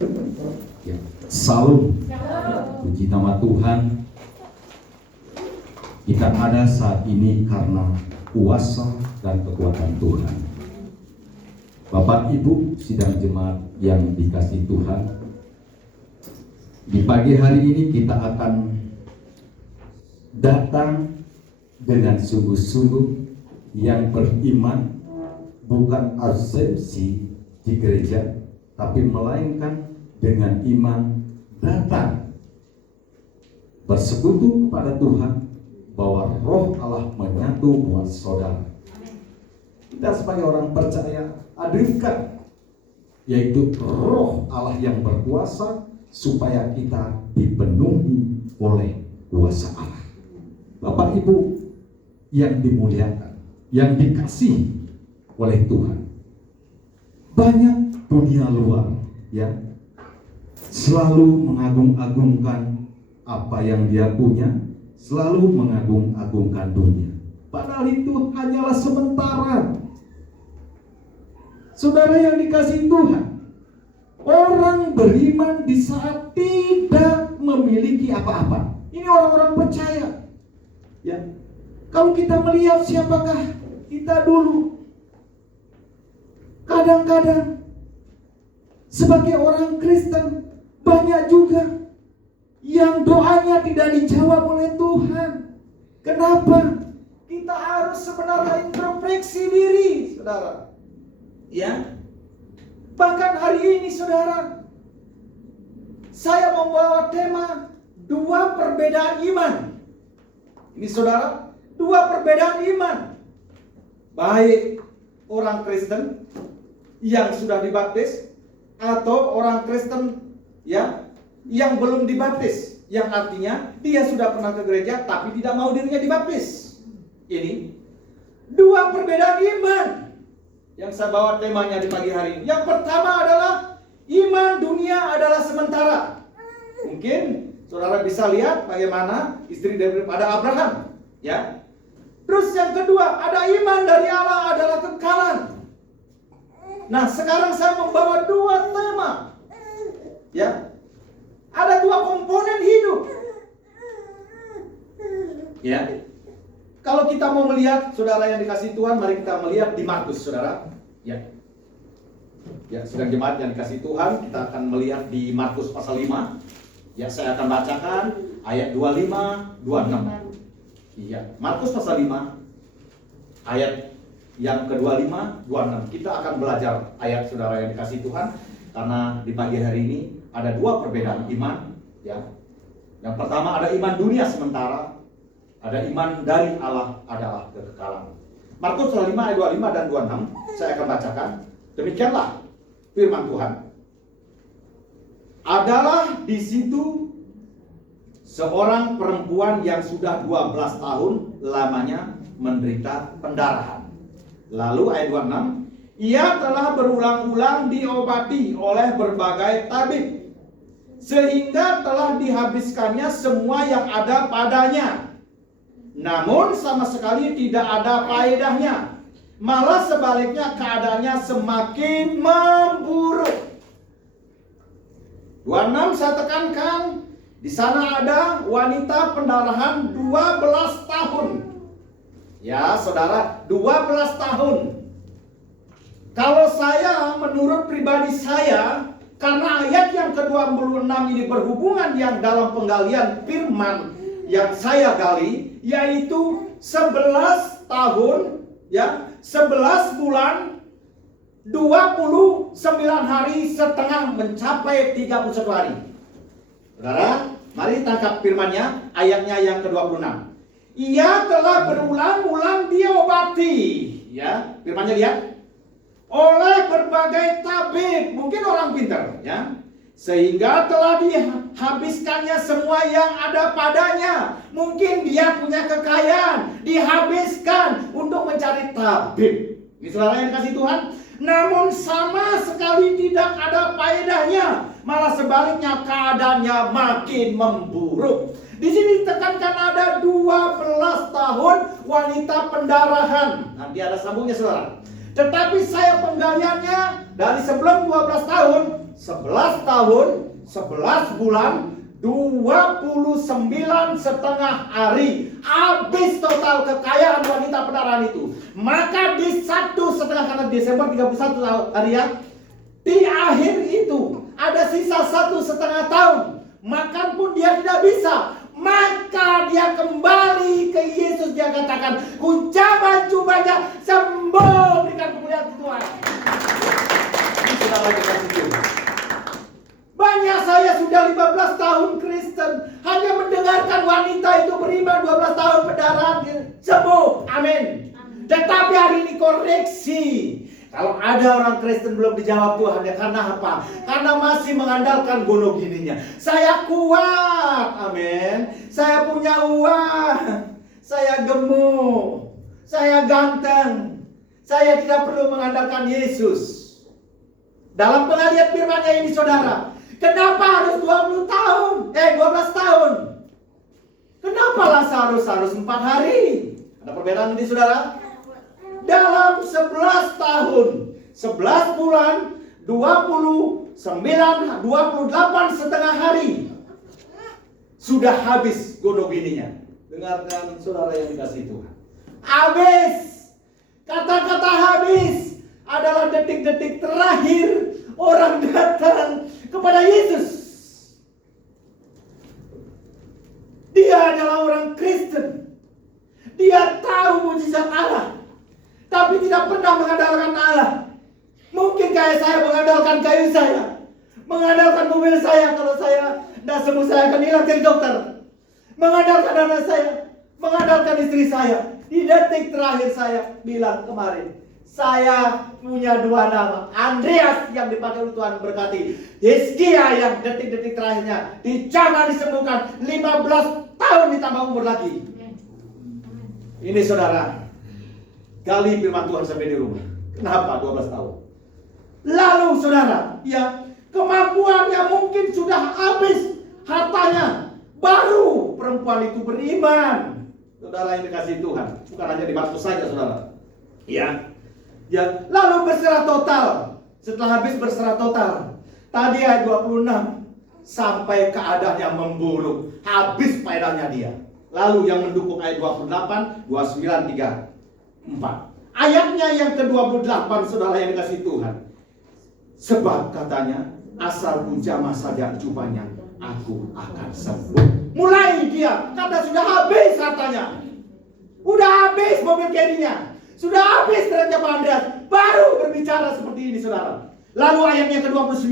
Ya, salam. Puji nama Tuhan. Kita ada saat ini karena kuasa dan kekuatan Tuhan. Bapak Ibu sidang jemaat yang dikasihi Tuhan, di pagi hari ini kita akan datang dengan sungguh-sungguh yang beriman, bukan asumsi di gereja, tapi melainkan dengan iman datang bersekutu kepada Tuhan, bahwa roh Allah menyatu buat saudara. Kita sebagai orang percaya hadirkan, yaitu roh Allah yang berkuasa, supaya kita dipenuhi oleh kuasa Allah. Bapak Ibu yang dimuliakan, yang dikasihi oleh Tuhan, banyak dunia luar ya selalu mengagung-agungkan apa yang dia punya, selalu mengagung-agungkan dunia. Padahal itu hanyalah sementara. Saudara yang dikasihi Tuhan, orang beriman di saat tidak memiliki apa-apa. Ini orang-orang percaya. Ya, kalau kita melihat siapakah kita dulu, kadang-kadang sebagai orang Kristen banyak juga yang doanya tidak dijawab oleh Tuhan. Kenapa? Kita harus sebenarnya introspeksi diri, saudara. Ya, bahkan hari ini, saudara, saya membawa tema 2 perbedaan iman. Ini, saudara, 2 perbedaan iman. Baik orang Kristen yang sudah dibaptis atau orang Kristen ya yang belum dibaptis, yang artinya dia sudah pernah ke gereja tapi tidak mau dirinya dibaptis. Ini 2 perbedaan iman yang saya bawa temanya di pagi hari ini. Yang pertama adalah iman dunia adalah sementara. Mungkin saudara bisa lihat bagaimana istri daripada Abraham, ya. Terus yang kedua, ada iman dari Allah adalah kekalan. Nah, sekarang saya membawa 2 tema. Ya. Ada 2 komponen hidup. Ya. Kalau kita mau melihat, saudara yang dikasihi Tuhan, mari kita melihat di Markus, saudara. Ya. Ya, sedang jemaat yang dikasihi Tuhan, kita akan melihat di Markus pasal 5. Ya, saya akan bacakan ayat 25, 26. Iya, Markus pasal 5 ayat yang ke-25, 26. Kita akan belajar ayat, saudara yang dikasihi Tuhan, karena di pagi hari ini ada 2 perbedaan iman, ya. Yang pertama ada iman dunia sementara, ada iman dari Allah adalah kekekalan. Markus 5 ayat 25 dan 26 saya akan bacakan. Demikianlah firman Tuhan. Adalah di situ seorang perempuan yang sudah 12 tahun lamanya menderita pendarahan. Lalu ayat 26, ia telah berulang-ulang diobati oleh berbagai tabib, sehingga telah dihabiskannya semua yang ada padanya. Namun sama sekali tidak ada faedahnya. Malah sebaliknya keadaannya semakin memburuk. 26 saya tekankan, di sana ada wanita pendarahan 12 tahun. Ya, saudara, 12 tahun. Kalau saya, menurut pribadi saya, karena ayat yang ke-26 ini berhubungan yang dalam penggalian firman yang saya gali, yaitu 11 tahun, ya, 11 bulan, 29 hari setengah mencapai 31 hari. Saudara, mari tangkap firmannya, ayatnya yang ke-26. Ia telah berulang-ulang diobati, ya, firmannya lihat, oleh berbagai tabib, mungkin orang pintar, ya, sehingga telah dihabiskannya semua yang ada padanya. Mungkin dia punya kekayaan, dihabiskan untuk mencari tabib. Ini saudara yang dikasihi Tuhan. Namun sama sekali tidak ada faedahnya, malah sebaliknya keadaannya makin memburuk. Di sini ditekankan ada 12 tahun wanita pendarahan. Nanti ada sambungnya, saudara. Tetapi saya penggaliannya dari sebelum 12 tahun 11 tahun, 11 bulan, 29,5 hari. Habis total kekayaan wanita pendarahan itu. Maka di 1,5 karena Desember 31 hari ya. Di akhir itu ada sisa 1,5 tahun. Makan pun dia tidak bisa. Maka dia kembali ke Yesus. Dia katakan, ku jabat jubahnya, sembuh, berikan kemuliaan Tuhan. Ini sudah lagi kasih. Banyak saya sudah 15 tahun Kristen, hanya mendengarkan wanita itu beriman 12 tahun pendarahan sembuh. Amin. Tetapi hari ini koreksi. Kalau ada orang Kristen belum dijawab Tuhan, ya karena apa? Karena masih mengandalkan gonogininya. Saya kuat, amin. Saya punya uang, saya gemuk, saya ganteng. Saya tidak perlu mengandalkan Yesus. Dalam pengalihan firman-Nya ini saudara, kenapa harus 12 tahun? Kenapa Lazarus harus 4 hari? Ada perbedaan ini saudara? Dalam 11 tahun, 11 bulan, 28,5 hari sudah habis gonogininya. Dengarkan saudara yang dikasihi Tuhan. Habis. Kata-kata habis adalah detik-detik terakhir orang datang kepada Yesus. Dia adalah orang Kristen. Dia tahu mujizat Allah, tapi tidak pernah mengandalkan Allah. Mungkin kayak saya mengandalkan kayu saya, mengandalkan mobil saya. Kalau saya tidak sembuh, saya akan hilang dari dokter. Mengandalkan anak saya, mengandalkan istri saya. Di detik terakhir saya bilang kemarin, saya punya 2 nama. Andreas yang dipakai oleh Tuhan berkati. Hizkia yang detik-detik terakhirnya dijamah disembuhkan. 15 tahun ditambah umur lagi. Ini saudara, gali firman Tuhan sampai di rumah. Kenapa 12 tahun? Lalu saudara, ya, kemampuannya mungkin sudah habis, hartanya. Baru perempuan itu beriman. Saudara yang dikasihi Tuhan, bukan hanya di Markus saja saudara. Ya, lalu berserah total. Setelah habis berserah total, tadi ayat 26, sampai keadaannya memburuk, habis faedahnya dia. Lalu yang mendukung ayat 28, 29, 3, 4. Ayatnya yang ke-28 saudara yang dikasihi Tuhan. Sebab katanya, asal ku jamah saja jubahnya, aku akan sembuh. Mulai dia kata sudah habis hartanya, udah habis mobil carry-nya, sudah habis derajat Andreas, baru berbicara seperti ini saudara. Lalu ayatnya ke-29,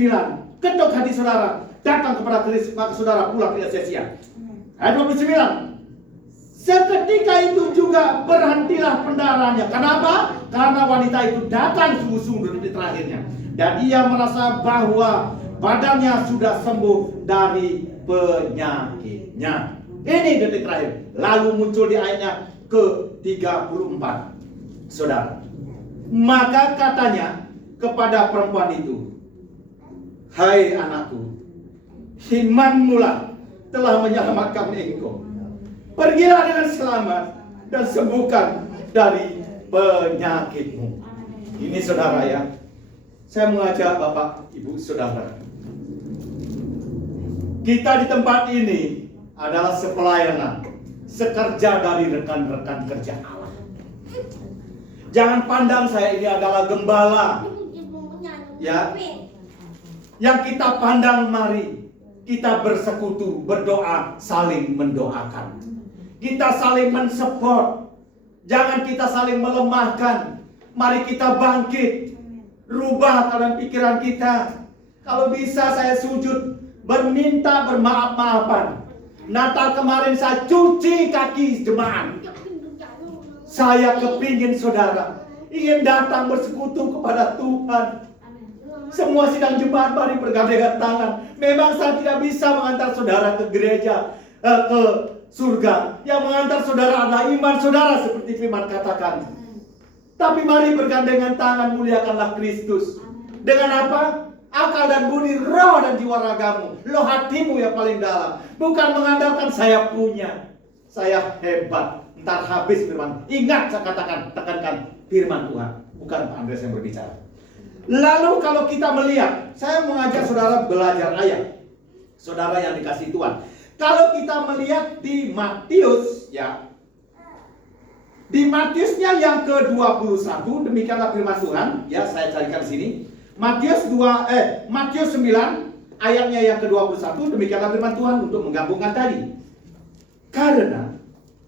ketuk hati saudara, datang kepada saudara pulang ke Esesia. Ayat 29. Seketika itu juga berhentilah pendarahannya. Kenapa? Karena wanita itu datang sungguh-sungguh di terakhirnya. Dan ia merasa bahwa badannya sudah sembuh dari penyakitnya. Ini detik terakhir. Lalu muncul di ayatnya ke-34. Saudara. Maka katanya kepada perempuan itu, hai anakku, imanmu lah telah menyelamatkan engkau. Pergilah dengan selamat dan sembuhkan dari penyakitmu. Ini saudara ya, saya mengajak Bapak, Ibu, Saudara. Kita di tempat ini adalah sepelayanan, sekerja dari rekan-rekan kerja Allah. Jangan pandang saya ini adalah gembala. Ya, yang kita pandang mari kita bersekutu, berdoa, saling mendoakan. Kita saling mensupport. Jangan kita saling melemahkan. Mari kita bangkit. Rubah dalam pikiran kita. Kalau bisa saya sujud, berminta bermaaf-maafan. Natal kemarin saya cuci kaki jemaat. Saya kepingin saudara ingin datang bersekutu kepada Tuhan. Semua sidang jemaat mari bergandengan tangan. Memang saya tidak bisa mengantar saudara ke gereja, ke surga. Yang mengantar saudara adalah iman saudara seperti firman katakan. Tapi mari bergandengan tangan, muliakanlah Kristus. Dengan apa? Akal dan budi, roh dan jiwa ragamu, loh hatimu yang paling dalam. Bukan mengandalkan saya punya, saya hebat, ntar habis firman. Ingat saya katakan, tekankan firman Tuhan, bukan Pak Andreas yang berbicara. Lalu kalau kita melihat, saya mengajak saudara belajar ayat. Saudara yang dikasih Tuhan. Kalau kita melihat di Matius, ya. Di Matiusnya yang ke-21, demikianlah firman Tuhan, ya, saya carikan di sini. Matius 9 ayatnya yang ke-21, demikianlah firman Tuhan untuk menggabungkan tadi. Karena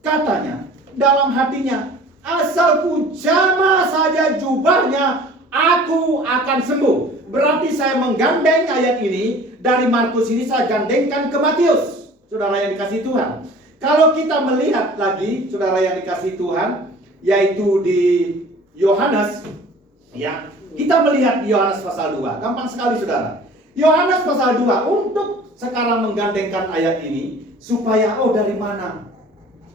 katanya dalam hatinya, asalku jamah saja jubahnya, aku akan sembuh. Berarti saya menggandeng ayat ini dari Markus ini, saya gandengkan ke Matius. Saudara yang dikasih Tuhan, kalau kita melihat lagi, saudara yang dikasih Tuhan, yaitu di Yohanes, ya, kita melihat Yohanes pasal 2. Gampang sekali saudara. Yohanes pasal 2, untuk sekarang menggandengkan ayat ini, supaya, oh dari mana?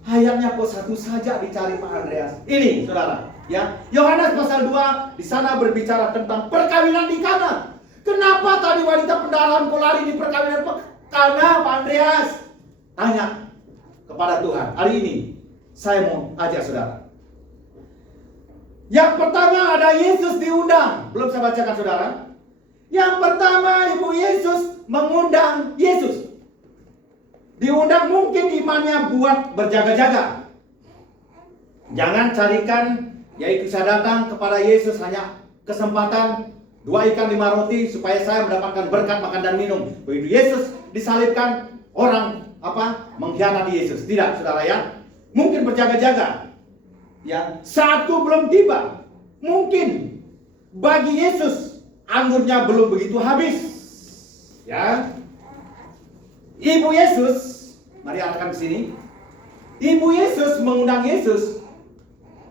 Ayatnya kok satu saja dicari Pak Andreas. Ini saudara, ya. Yohanes pasal 2, di sana berbicara tentang perkawinan di Kana. Kenapa tadi wanita pendarahan kok lari di perkawinan Kana, Pak Andreas? Tanya kepada Tuhan. Hari ini saya mau ajak saudara. Yang pertama ada Yesus diundang. Belum saya bacakan saudara. Yang pertama Ibu Yesus mengundang Yesus. Diundang, mungkin imannya buat berjaga-jaga. Jangan carikan, yaitu saya datang kepada Yesus hanya kesempatan 2 ikan 5 roti supaya saya mendapatkan berkat makan dan minum. Begitu Yesus disalibkan, orang mengkhianati Yesus. Tidak, saudara ya. Mungkin berjaga-jaga. Ya, saatku belum tiba. Mungkin bagi Yesus anggurnya belum begitu habis. Ya. Ibu Yesus, mari arahkan ke sini. Ibu Yesus mengundang Yesus,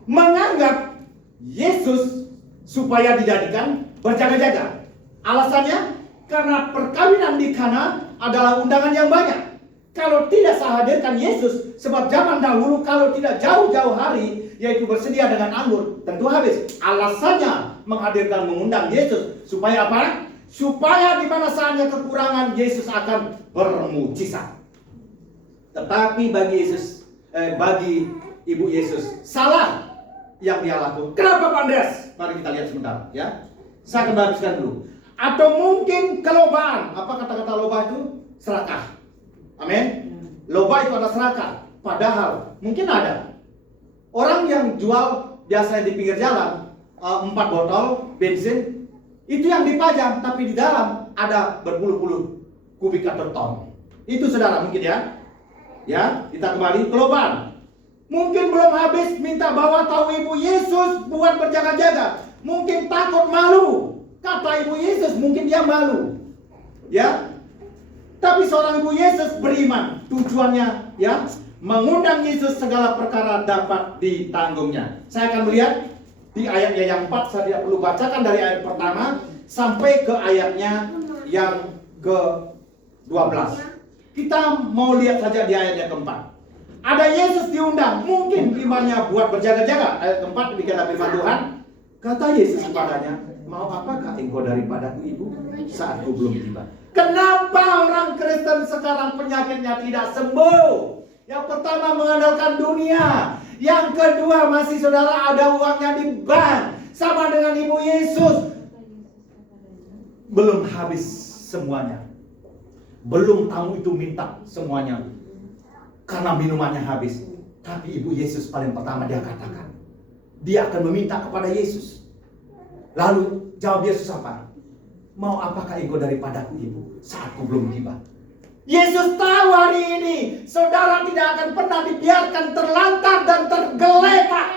menganggap Yesus supaya dijadikan berjaga-jaga. Alasannya karena perkawinan di Kana adalah undangan yang banyak. Kalau tidak saya hadirkan Yesus, sebab zaman dahulu kalau tidak jauh-jauh hari, yaitu bersedia dengan anggur, tentu habis. Alasannya mengundang Yesus supaya apa? Supaya di mana saatnya kekurangan, Yesus akan bermujizat. Tetapi bagi Ibu Yesus, salah yang dia lakukan. Kenapa Pak Andreas? Mari kita lihat sebentar, ya. Saya akan habiskan dulu. Atau mungkin kelobaan. Apa kata-kata lobah itu? Serakah. Amin. Lobah itu ada serakah. Padahal mungkin ada orang yang jual biasanya di pinggir jalan 4 botol bensin, itu yang dipajang, tapi di dalam ada berpuluh-puluh kubik atau ton. Itu saudara mungkin ya. Ya, kita kembali kelobaan. Mungkin belum habis minta bawa tahu Ibu Yesus buat berjaga-jaga. Mungkin takut, malu. Kata Ibu Yesus, mungkin dia malu. Ya. Tapi seorang Ibu Yesus beriman. Tujuannya ya, mengundang Yesus, segala perkara dapat ditanggungnya. Saya akan melihat di ayatnya yang 4, saya tidak perlu bacakan dari ayat pertama sampai ke ayatnya yang ke-12. Kita mau lihat saja di ayat yang keempat. Ada Yesus diundang, mungkin imannya buat berjaga-jaga. Ayat keempat, demikianlah firman Tuhan. Kata Yesus kepadanya, mau apakah engkau daripadaku Ibu? Saatku belum tiba. Kenapa orang Kristen sekarang penyakitnya tidak sembuh? Yang pertama mengandalkan dunia. Yang kedua masih saudara ada uangnya di bank. Sama dengan Ibu Yesus. Belum habis semuanya. Belum tahu itu minta semuanya. Karena minumannya habis. Tapi Ibu Yesus paling pertama dia katakan. Dia akan meminta kepada Yesus. Lalu jawab Yesus apa? Mau apakah engkau daripadaku Ibu? Saatku belum tiba. Yesus tahu hari ini saudara tidak akan pernah dibiarkan terlantar dan tergeletak.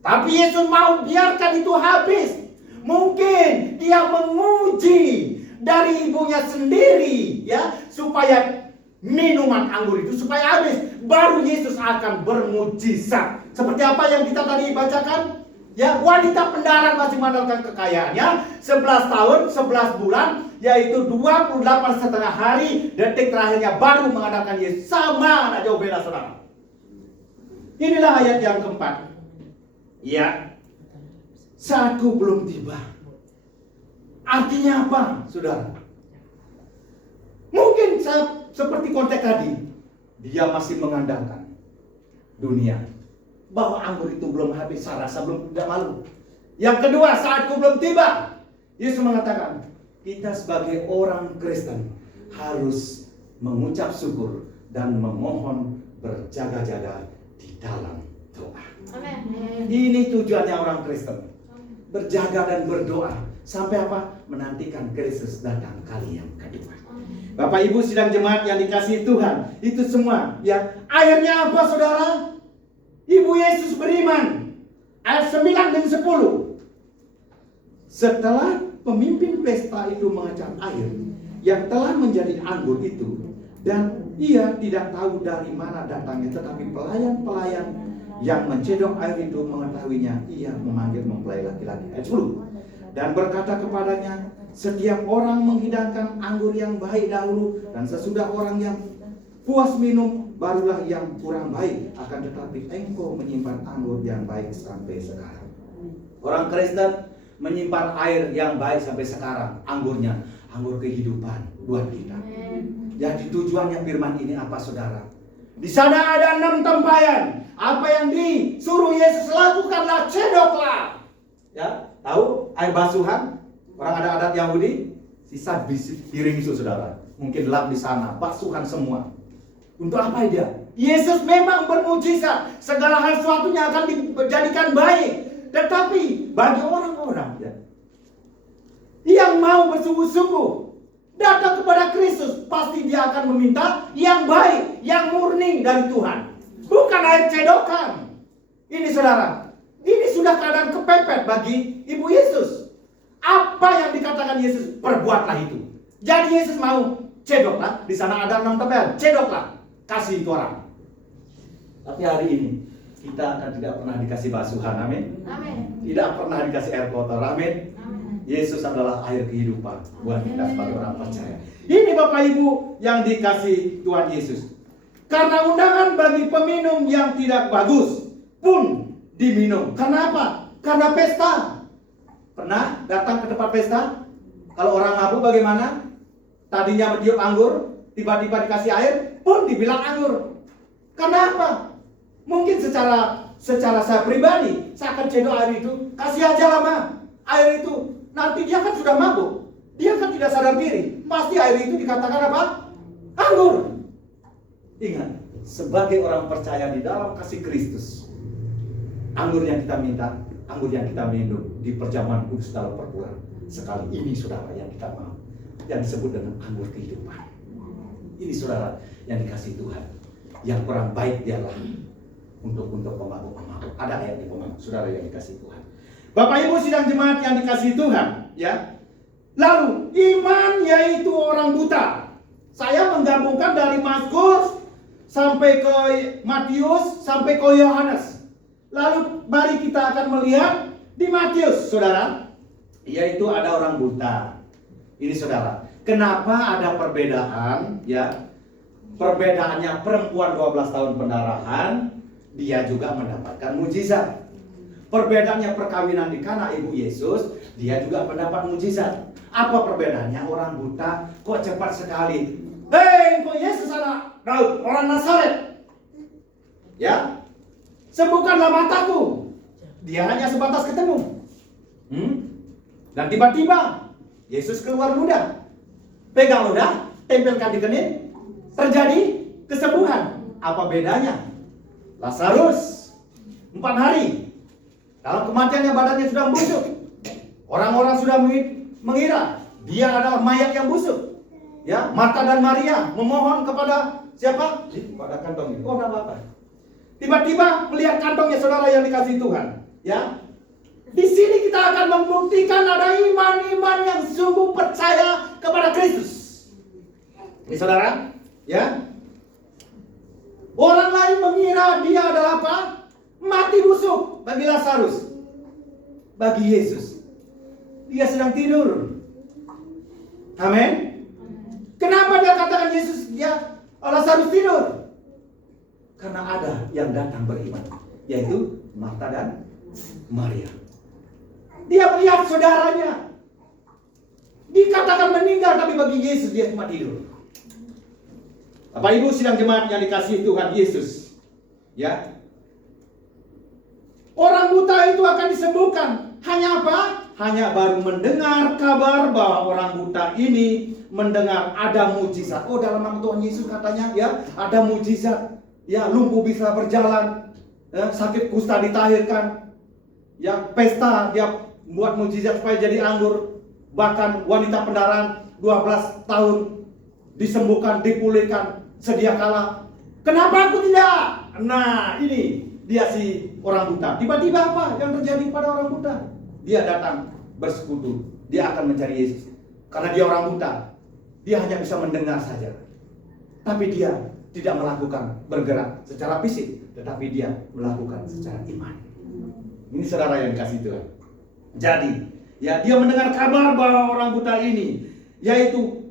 Tapi Yesus mau biarkan itu habis. Mungkin dia menguji dari ibunya sendiri ya, supaya minuman anggur itu supaya habis, baru Yesus akan bermujizat. Seperti apa yang kita tadi bacakan? Ya, wanita pendarahan masih mengandalkan kekayaannya 11 tahun, 11 bulan, yaitu 28,5 hari, detik terakhirnya baru mengandalkan Yesus. Sama, tidak jauh beda saudara. Inilah ayat yang keempat. Ya, saatku belum tiba. Artinya apa, saudara? Mungkin seperti konteks tadi, dia masih mengandalkan dunia. Bahwa anggur itu belum habis, saya rasa belum, tidak malu. Yang kedua, saatku belum tiba. Yesus mengatakan, kita sebagai orang Kristen harus mengucap syukur dan memohon berjaga-jaga di dalam doa. Amin. Ini tujuannya orang Kristen. Berjaga dan berdoa. Sampai apa? Menantikan Kristus datang kali yang kedua. Bapak Ibu sidang jemaat yang dikasihi Tuhan, itu semua ya. Akhirnya apa saudara? Ibu Yesus beriman. Ayat 9 dan 10. Setelah pemimpin pesta itu mengecap air yang telah menjadi anggur itu, dan ia tidak tahu dari mana datangnya, tetapi pelayan-pelayan yang mencedok air itu mengetahuinya, ia memanggil mempelai laki-laki. Ayat 10. Dan berkata kepadanya, setiap orang menghidangkan anggur yang baik dahulu, dan sesudah orang yang puas minum, barulah yang kurang baik. Akan tetapi engkau menyimpan anggur yang baik sampai sekarang. Orang Kristen menyimpan air yang baik sampai sekarang. Anggurnya, anggur kehidupan buat kita. Jadi tujuannya firman ini apa saudara? Di sana ada 6 tempayan. Apa yang disuruh Yesus lakukanlah, cedoklah. Ya, tahu air basuhan? Orang ada adat Yahudi, sisa piring itu saudara. Mungkin lap di sana, basuhan semua. Untuk apa dia? Yesus memang bermujizat. Segala hal sesuatunya akan dijadikan baik. Tetapi bagi orang-orang ya, yang mau bersungguh-sungguh datang kepada Kristus, pasti dia akan meminta yang baik, yang murni dari Tuhan. Bukan air cedokan. Ini saudara, ini sudah keadaan kepepet bagi Ibu Yesus. Apa yang dikatakan Yesus, perbuatlah itu. Jadi Yesus mau, cedoklah. Di sana ada 6 tempayan, cedoklah. Kasih itu orang. Tapi hari ini kita akan tidak pernah dikasih basuhan, amin. Amin. Tidak pernah dikasih air kotor, amin. Yesus adalah air kehidupan buat kita sebagai orang percaya. Ini Bapak Ibu yang dikasih Tuhan Yesus. Karena undangan bagi peminum yang tidak bagus pun diminum. Karena apa? Karena pesta. Pernah datang ke tempat pesta? Kalau orang mabuk bagaimana? Tadinya bertiup anggur, tiba-tiba dikasih air, pun dibilang anggur. Karena apa? Mungkin secara saya pribadi, saya akan cedok air itu, kasih aja lama air itu. Nanti dia kan sudah mabuk, dia kan tidak sadar diri. Pasti air itu dikatakan apa? Anggur. Ingat, sebagai orang percaya di dalam kasih Kristus, anggur yang kita minta, anggur yang kita minum di perjamuan kudus dalam perpuluhan sekali ini saudara yang kita mau, yang disebut dengan anggur kehidupan. Ini saudara yang dikasih Tuhan. Yang kurang baik dialah untuk pemabuk-pemabuk. Ada ayat di pemabuk, saudara yang dikasih Tuhan. Bapak Ibu sidang jemaat yang dikasih Tuhan, ya. Lalu iman yaitu orang buta. Saya menggabungkan dari Mazmur sampai ke Matius sampai ke Yohanes. Lalu mari kita akan melihat di Matius, saudara, yaitu ada orang buta. Ini saudara, kenapa ada perbedaan? Ya, perbedaannya perempuan 12 tahun pendarahan, dia juga mendapatkan mujizat. Perbedaannya perkawinan di Kana Ibu Yesus, dia juga mendapat mujizat. Apa perbedaannya? Orang buta kok cepat sekali. Hei, kok Yesus anak Daud, orang Nazaret. Ya, sembuhkanlah mataku. Dia hanya sebatas ketemu. Dan tiba-tiba Yesus keluar ludah. Pegang ludah, tempelkan di kening, terjadi kesembuhan. Apa bedanya? Lazarus 4 hari dalam kematiannya, badannya sudah busuk. Orang-orang sudah mengira dia adalah mayat yang busuk. Ya, Marta dan Maria memohon kepada siapa? Pada kantong ini. Oh, enggak apa-apa. Tiba-tiba melihat kantongnya saudara yang dikasih Tuhan. Ya, di sini kita akan membuktikan ada iman-iman yang sungguh percaya kepada Kristus. Ini saudara, ya. Orang lain mengira dia adalah apa? Mati busuk. Bagi Lazarus, bagi Yesus, dia sedang tidur. Amin. Kenapa dia katakan Yesus dia Lazarus tidur? Karena ada yang datang beriman, yaitu Marta dan Maria. Dia melihat saudaranya dikatakan meninggal, tapi bagi Yesus dia cuma tidur. Bapak Ibu sidang jemaat yang dikasihi Tuhan Yesus, ya. Orang buta itu akan disembuhkan. Hanya apa? Hanya baru mendengar kabar bahwa orang buta ini mendengar ada mujizat. Oh, dalam nama Tuhan Yesus katanya ya, ada mujizat. Ya, lumpuh bisa berjalan, ya, sakit kusta ditahirkan. Ya, pesta dia buat mujizat supaya jadi anggur. Bahkan wanita pendarahan 12 tahun disembuhkan, dipulihkan sedia kala. Kenapa aku tidak? Nah, ini dia si orang buta. Tiba-tiba apa yang terjadi pada orang buta? Dia datang bersekutu. Dia akan mencari Yesus. Karena dia orang buta, dia hanya bisa mendengar saja. Tapi dia tidak melakukan bergerak secara fisik, tetapi dia melakukan secara iman. Ini saudara yang dikasihi Tuhan. Jadi, ya, dia mendengar kabar bahwa orang buta ini, yaitu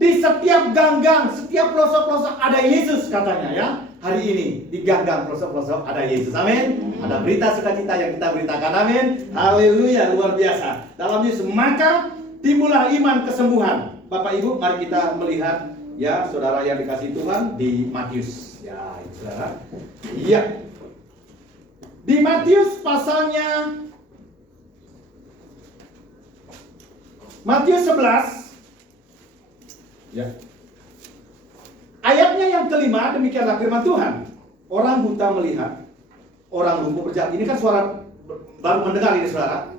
di setiap ganggang, setiap pelosok-pelosok ada Yesus katanya ya. Hari ini di ganggang pelosok-pelosok ada Yesus. Amin. Ada berita sukacita yang kita beritakan. Amin. Haleluya, luar biasa. Dalam Yesus maka timbullah iman kesembuhan. Bapak Ibu, mari kita melihat ya, saudara yang dikasihi Tuhan di Matius. Ya, itu saudara. Iya. Di Matius pasalnya Matius 11 ya. Ayatnya yang kelima, demikianlah firman Tuhan. Orang buta melihat, orang lumpuh berjalan. Ini kan suara baru mendengar ini saudara.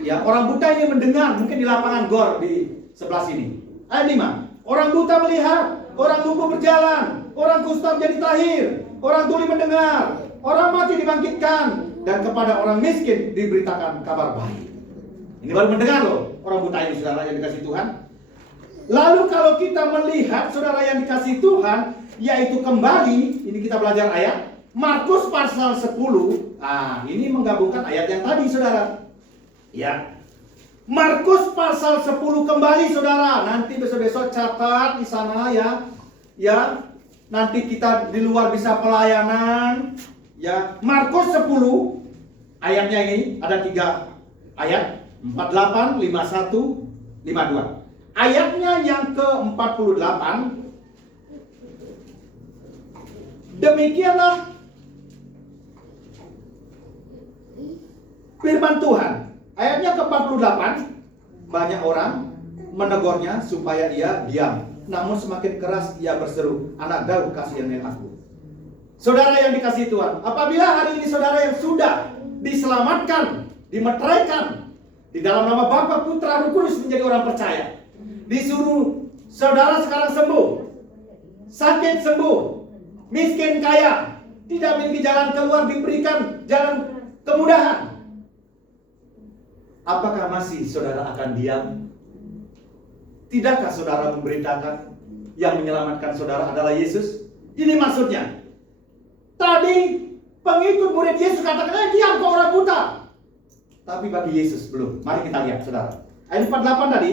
Ya, orang buta ini mendengar mungkin di lapangan gor di sebelah sini. Ayat 5. Orang buta melihat, orang lumpuh berjalan, orang kusta menjadi tahir, orang tuli mendengar, orang mati dibangkitkan, dan kepada orang miskin diberitakan kabar baik. Ini baru mendengar loh, orang buta ini saudara yang dikasihi Tuhan. Lalu kalau kita melihat saudara yang dikasihi Tuhan, yaitu kembali, ini kita belajar ayat Markus pasal 10. Ini menggabungkan ayat yang tadi saudara. Ya. Markus pasal 10 kembali saudara. Nanti besok-besok catat di sana ya. Ya. Nanti kita di luar bisa pelayanan. Ya, Markus 10 ayatnya ini ada 3 ayat, 48, 51, 52. Ayatnya yang ke-48, demikianlah firman Tuhan. Ayatnya ke-48, banyak orang menegurnya supaya ia diam. Namun semakin keras ia berseru, anak Daud kasihanilah aku. Saudara yang dikasihi Tuhan, apabila hari ini saudara yang sudah diselamatkan, dimeteraikan di dalam nama Bapa, Putra, Roh Kudus menjadi orang percaya, disuruh saudara sekarang sembuh, sakit sembuh, miskin kaya, tidak memiliki jalan keluar, diberikan jalan kemudahan. Apakah masih saudara akan diam? Tidakkah saudara memberitakan yang menyelamatkan saudara adalah Yesus? Ini maksudnya. Tadi pengikut murid Yesus katakan, diam kau orang buta. Tapi bagi Yesus belum. Mari kita lihat saudara. Ayat 48 tadi.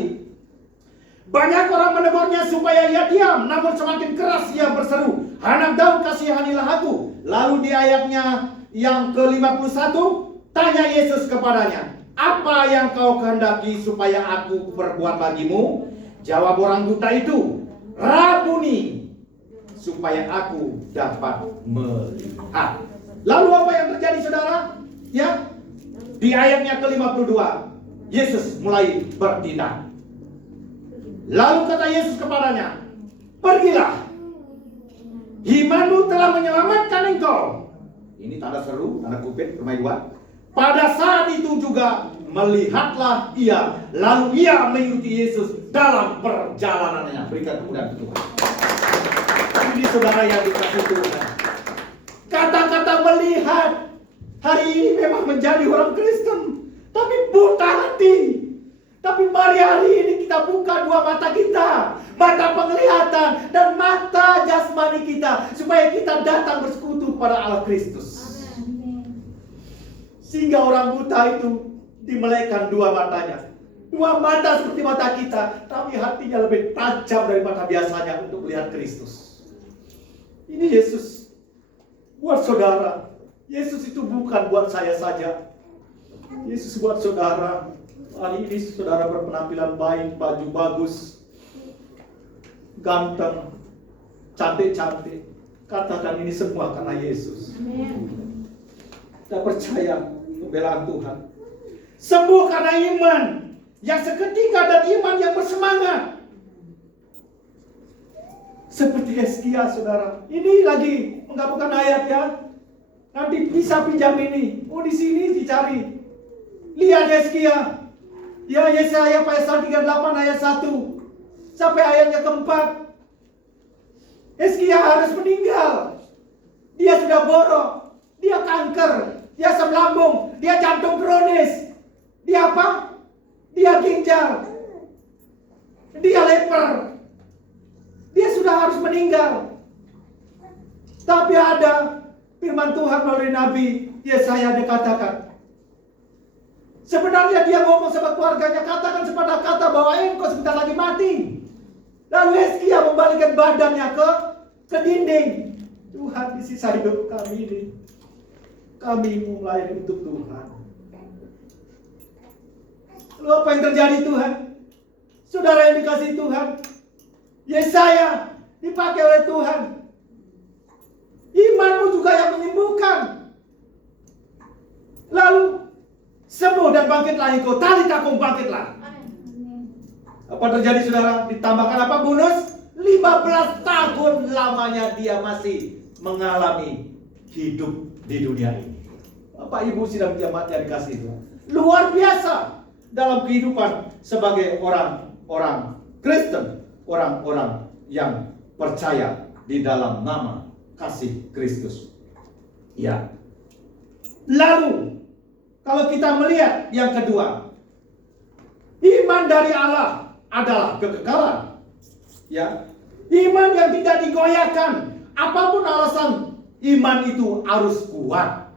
Banyak orang menegurnya supaya ia diam, namun semakin keras ia berseru, anak Daud kasihanilah aku. Lalu di ayatnya yang ke-51, tanya Yesus kepadanya, apa yang kau kehendaki supaya aku perbuat bagimu? Jawab orang buta itu, Rabuni, supaya aku dapat melihat. Lalu apa yang terjadi saudara? Ya, di ayatnya ke-52, Yesus mulai bertindak. Lalu kata Yesus kepadanya, pergilah, imanmu telah menyelamatkan engkau. Ini tanda seru, tanda kutip, Roma 2. Pada saat itu juga melihatlah ia, lalu ia mengikuti Yesus dalam perjalanannya. Berikan kemuliaan Tuhan. Ini saudara yang dikasihi Tuhan. Kata-kata melihat hari ini memang menjadi orang Kristen, tapi buta hati. Tapi mari hari ini kita buka dua mata kita, mata penglihatan dan mata jasmani kita, supaya kita datang bersekutu pada Allah Kristus. Sehingga orang buta itu dimelekkan dua matanya. Dua mata seperti mata kita, tapi hatinya lebih tajam dari mata biasanya untuk melihat Kristus. Ini Yesus buat saudara. Yesus itu bukan buat saya saja. Yesus buat saudara. Hari ini saudara berpenampilan baik, baju bagus, ganteng, cantik-cantik. Katakan ini semua karena Yesus. Kita percaya pembelaan Tuhan. Sembuh karena iman yang seketika dan iman yang bersemangat. Seperti Hizkia, saudara. Ini lagi menggabungkan ayat ya. Nanti bisa pinjam ini. Oh, di sini dicari. Lihat Hizkia. Ya, Yesaya pasal 38 ayat 1 sampai ayatnya keempat. Hizkia harus meninggal. Dia sudah borok. Dia kanker. Dia asam lambung. Dia jantung kronis. Dia apa? Dia ginjal. Dia leper. Dia sudah harus meninggal. Tapi ada firman Tuhan melalui Nabi Yesaya dikatakan. Sebenarnya dia ngomong sama keluarganya, katakan sepatah kata bahwa engkau sebentar lagi mati. Lalu Hizkia membalikkan badannya ke dinding. Tuhan, di sisa hidup kami ini, kami mulai untuk Tuhan. Lalu apa yang terjadi Tuhan? Saudara yang dikasihi Tuhan, Yesaya dipakai oleh Tuhan. Imanmu juga yang menyembuhkan. Lalu sembuh dan bangkitlah engkau, talita kum, bangkitlah. Apa terjadi saudara? Ditambahkan apa bonus? 15 tahun lamanya dia masih mengalami hidup di dunia ini. Bapak Ibu sidang jemaat yang dikasihi Tuhan, luar biasa dalam kehidupan sebagai orang-orang Kristen, orang-orang yang percaya di dalam nama kasih Kristus. Ya. Lalu kalau kita melihat yang kedua, iman dari Allah adalah kekekalan. Ya. Iman yang tidak digoyahkan. Apapun alasan, iman itu harus kuat.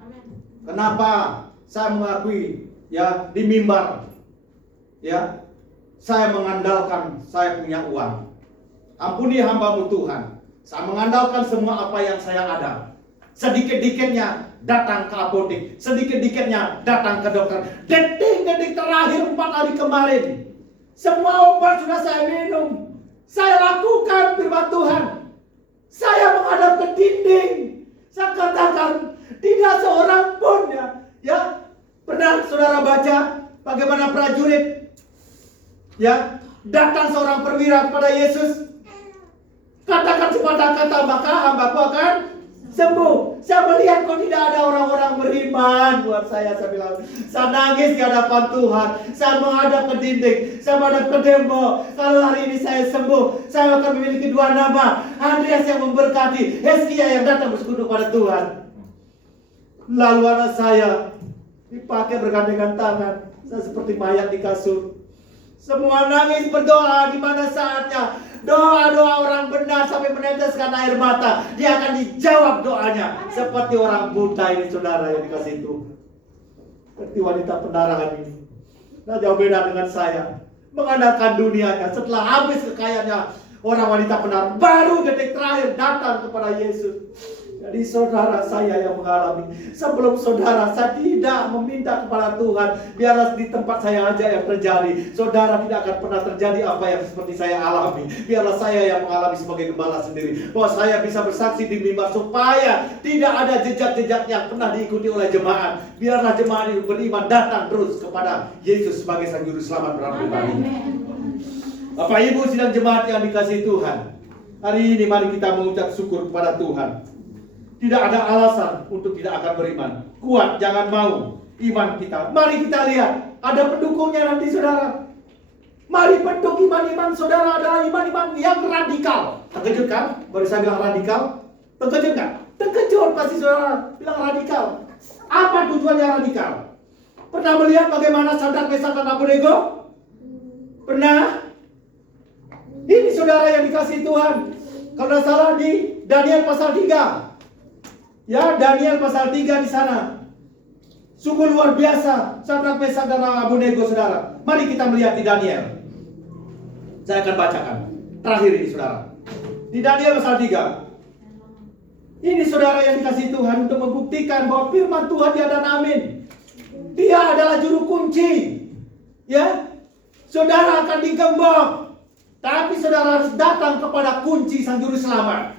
Kenapa saya mengakui ya di mimbar, ya saya mengandalkan saya punya uang. Ampuni hamba-Mu Tuhan. Saya mengandalkan semua apa yang saya ada. Sedikit-dikitnya datang ke apotek, sedikit-dikitnya datang ke dokter. Detik-detik terakhir 4 hari kemarin, semua obat sudah saya minum. Saya lakukan firman Tuhan. Saya menghadap ke dinding. Saya katakan tidak seorang pun ya. Pernah saudara baca bagaimana prajurit ya datang seorang perwira kepada Yesus. Katakan sepatah kata maka hambaku akan sembuh. Saya melihat kok tidak ada orang-orang beriman buat saya bilang. Saya nangis di hadapan Tuhan. Saya menghadap ke dinding. Saya menghadap ke demo. Kalau hari ini saya sembuh, saya akan memiliki 2 nama. Andreas yang memberkati, Hizkia yang datang bersekutu pada Tuhan. Lalu anak saya dipakai bergandengan tangan. Saya seperti mayat di kasur. Semua nangis berdoa di mana saatnya. Doa-doa orang benar sampai meneteskan air mata, dia akan dijawab doanya. Seperti orang buta ini saudara yang dikasihi Tuhan. Seperti wanita pendarahan ini. Nah jauh beda dengan saya. Mengandalkan dunianya. Setelah habis kekayaannya, orang wanita pendarahan baru detik terakhir datang kepada Yesus. Jadi saudara saya yang mengalami. Sebelum saudara saya tidak meminta kepada Tuhan, biarlah di tempat saya aja yang terjadi. Saudara tidak akan pernah terjadi apa yang seperti saya alami. Biarlah saya yang mengalami sebagai gembala sendiri, bahwa saya bisa bersaksi di mimbar supaya tidak ada jejak-jejak yang pernah diikuti oleh jemaat. Biarlah jemaat itu beriman datang terus kepada Yesus sebagai Sang Juru Selamat dalam pribadi. Bapak Ibu sidang jemaat yang dikasihi Tuhan, hari ini mari kita mengucap syukur kepada Tuhan. Tidak ada alasan untuk tidak akan beriman. Kuat, jangan mau iman kita. Mari kita lihat, ada pendukungnya nanti saudara. Mari penduk iman-iman saudara adalah iman-iman yang radikal. Terkejut kan? Baru saya bilang radikal. Terkejut kan? Terkejut pasti saudara bilang radikal. Apa tujuannya radikal? Pernah melihat bagaimana Sadrak, Mesak, dan Abednego? Pernah? Ini saudara yang dikasihi Tuhan. Kalau tidak salah di Daniel pasal 3. Ya, Daniel pasal 3 di sana. Sungguh luar biasa Sadrak, Mesak, dan Abednego saudara. Mari kita melihat di Daniel. Saya akan bacakan terakhir ini saudara. Di Daniel pasal 3. Ini saudara yang dikasihi Tuhan untuk membuktikan bahwa firman Tuhan dia dan amin. Dia adalah juru kunci. Ya. Saudara akan digembok, tapi saudara harus datang kepada kunci Sang Juru Selamat.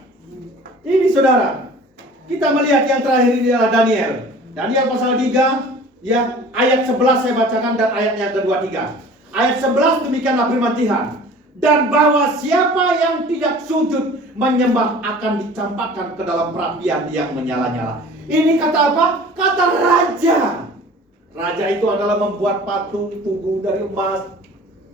Ini saudara. Kita melihat yang terakhir ini adalah Daniel. Daniel pasal 3 Ya, ayat 11 saya bacakan dan ayatnya kedua tiga. Ayat 11 demikianlah firman Tuhan. Dan bahwa siapa yang tidak sujud menyembah akan dicampakkan ke dalam perapian yang menyala-nyala. Ini kata apa? Kata raja. Raja itu adalah membuat patung tugu dari emas.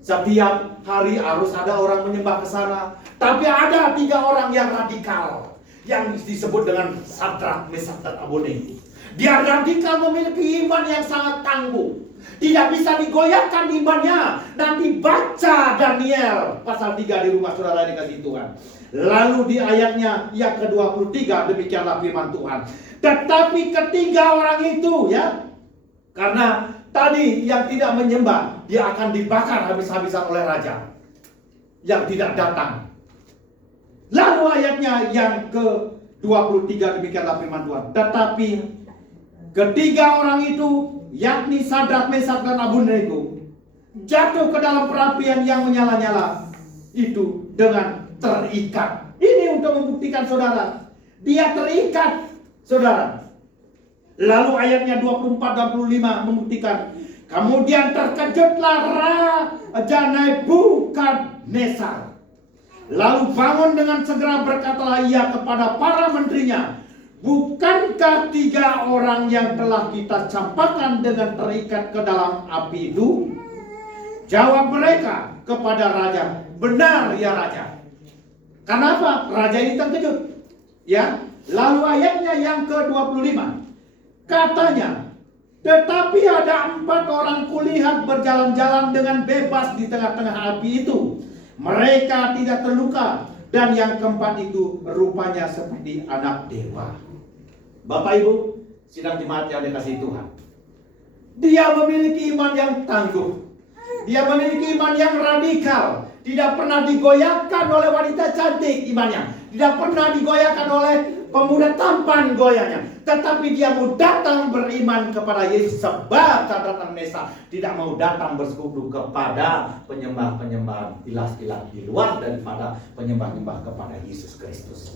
Setiap hari harus ada orang menyembah ke sana. Tapi ada 3 orang yang radikal yang disebut dengan Sadrak, Mesak, dan Abednego. Dia radikal, memiliki iman yang sangat tangguh. Tidak bisa digoyahkan imannya. Nanti baca Daniel pasal 3 di rumah saudara yang dikasih Tuhan. Lalu di ayatnya yang ke-23 demikianlah firman Tuhan. Tetapi ketiga orang itu ya, karena tadi yang tidak menyembah, dia akan dibakar habis-habisan oleh raja yang tidak datang. Lalu ayatnya yang ke-23 demikianlah firman Tuhan. Tetapi ketiga orang itu, yakni Sadrak, Mesak, dan Abednego, jatuh ke dalam perapian yang menyala-nyala itu dengan terikat. Ini untuk membuktikan saudara, dia terikat saudara. Lalu ayatnya 24 dan 25 membuktikan. Kemudian terkejutlah Raja Nebukadnezar. Lalu bangun dengan segera berkatalah ia kepada para menterinya, bukankah 3 orang yang telah kita campakkan dengan terikat ke dalam api itu? Jawab mereka kepada raja, benar ya raja. Kenapa? Raja ini terkejut. Ya. Lalu ayatnya yang ke-25. Katanya, tetapi ada 4 orang kulihat berjalan-jalan dengan bebas di tengah-tengah api itu. Mereka tidak terluka. Dan yang keempat itu rupanya seperti anak dewa. Bapak Ibu, sidang jemaat yang dikasihi Tuhan. Dia memiliki iman yang tangguh. Dia memiliki iman yang radikal. Tidak pernah digoyahkan oleh wanita cantik imannya. Tidak pernah digoyahkan oleh pemuda tampan goyahnya. Tetapi dia mau datang beriman kepada Yesus. Sebab Sadrak dan Mesak tidak mau datang bersekutu kepada penyembah-penyembah ilah-ilah di luar daripada penyembah-penyembah kepada Yesus Kristus.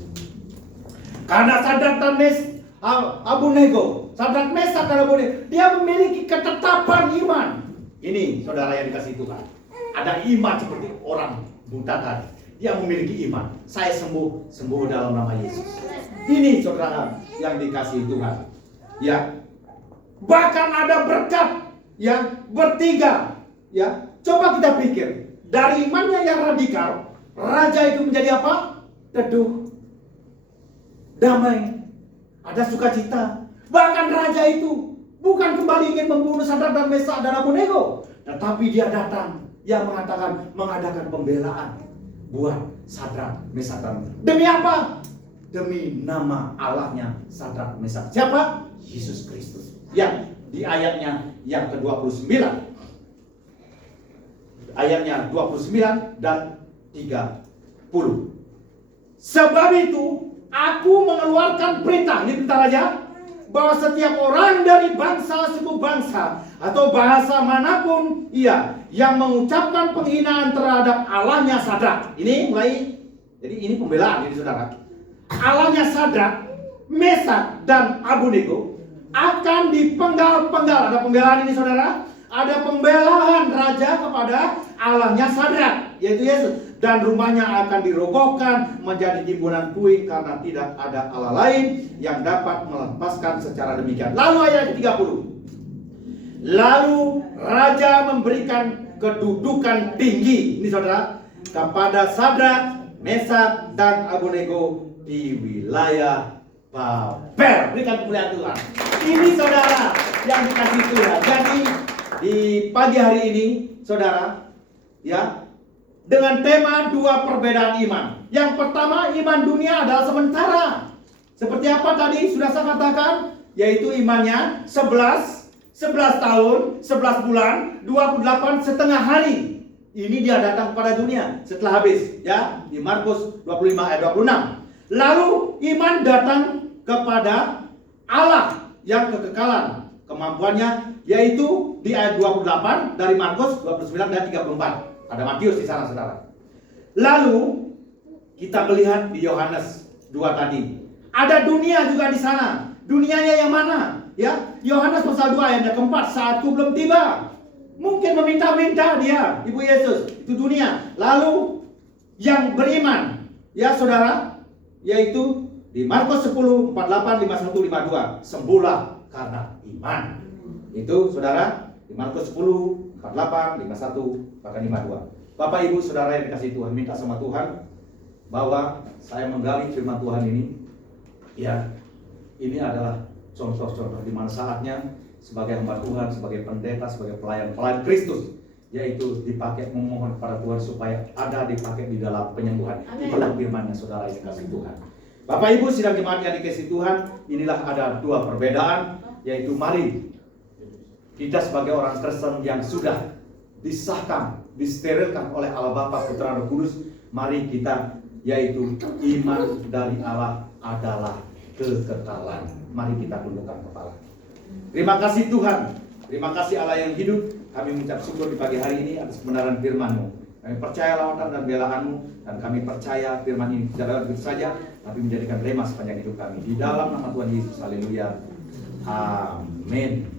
Karena Sadrak dan Mesak, Abednego, Sadrak, Mesak, dan Abednego, dia memiliki ketetapan iman. Ini saudara yang dikasihi Tuhan. Ada iman seperti orang buta tadi. Dia memiliki iman. Saya sembuh dalam nama Yesus. Ini saudara yang dikasihi Tuhan. Ya. Bahkan ada berkat yang bertiga. Ya. Coba kita pikir. Dari imannya yang radikal, raja itu menjadi apa? Teduh. Damai. Ada sukacita. Bahkan raja itu bukan kembali ingin membunuh Sadrak dan Mesak dan Abednego, tetapi dia datang yang mengadakan pembelaan buat Sadrak, Mesak, dan Abednego. Demi apa? Demi nama Allahnya Sadrak, Mesak. Siapa? Yesus Kristus. Ya, di ayatnya yang ke-29. Ayatnya 29 dan 30. Sebab itu aku mengeluarkan perintah, ini perintah raja, bahwa setiap orang dari bangsa, suku bangsa, atau bahasa manapun yang mengucapkan penghinaan terhadap Allahnya Sadrak. Ini mulai, jadi ini pembelaan ini saudara. Allahnya Sadrak, Mesak, dan Abednego akan dipenggal-penggal. Ada pembelaan ini saudara. Ada pembelaan raja kepada Allahnya Sadrak, yaitu Yesus. Dan rumahnya akan dirobohkan menjadi timbunan puing karena tidak ada Allah lain yang dapat melepaskan secara demikian. Lalu ayat 30. Lalu raja memberikan kedudukan tinggi, ini saudara, kepada Sadrak, Mesak, dan Abednego di wilayah Babel. Berikan kemuliaan Tuhan. Ini saudara yang dikasih Tuhan. Jadi di pagi hari ini saudara, ya, dengan tema 2 perbedaan iman. Yang pertama, iman dunia adalah sementara. Seperti apa tadi sudah saya katakan, yaitu imannya 11 tahun, 11 bulan, 28 setengah hari. Ini dia datang kepada dunia setelah habis, ya, di Markus 25 ayat 26. Lalu iman datang kepada Allah yang kekekalan kemampuannya, yaitu di ayat 28 dari Markus 29 dan 34. Ada Matius di sana saudara. Lalu kita melihat di Yohanes 2 tadi. Ada dunia juga di sana. Dunianya yang mana? Ya, Yohanes pasal 2 ayat yang keempat, saatku belum tiba. Mungkin meminta-minta dia, Ibu Yesus, itu dunia. Lalu yang beriman, ya saudara, yaitu di Markus 10, 48, 51, 52, sembuhlah karena iman. Itu saudara, di Markus 10, 48, 51, bahkan 52. Bapak Ibu saudara yang dikasihi Tuhan, minta sama Tuhan bahwa saya menggali firman Tuhan ini. Ya, ini adalah contoh-contoh di mana saatnya sebagai hamba Tuhan, sebagai pendeta, sebagai pelayan Kristus, yaitu dipakai memohon kepada Tuhan supaya ada dipakai di dalam penyembuhan. Itulah firman-Nya saudara yang dikasihi Tuhan. Bapak Ibu sidang jemaat yang dikasihi Tuhan, inilah ada dua perbedaan, yaitu mari kita sebagai orang Kristen yang sudah disahkan, disterilkan oleh Allah Bapa, Putra, Roh Kudus, mari kita, yaitu iman dari Allah adalah kekekalan. Mari kita tundukkan kepala. Terima kasih Tuhan, terima kasih Allah yang hidup. Kami mengucap syukur di pagi hari ini atas kebenaran firman-Mu. Kami percaya lawatan dan belaanmu, dan kami percaya firman ini tidak lewat begitu saja, tapi menjadikan rema sepanjang hidup kami. Di dalam nama Tuhan Yesus, haleluya, amin.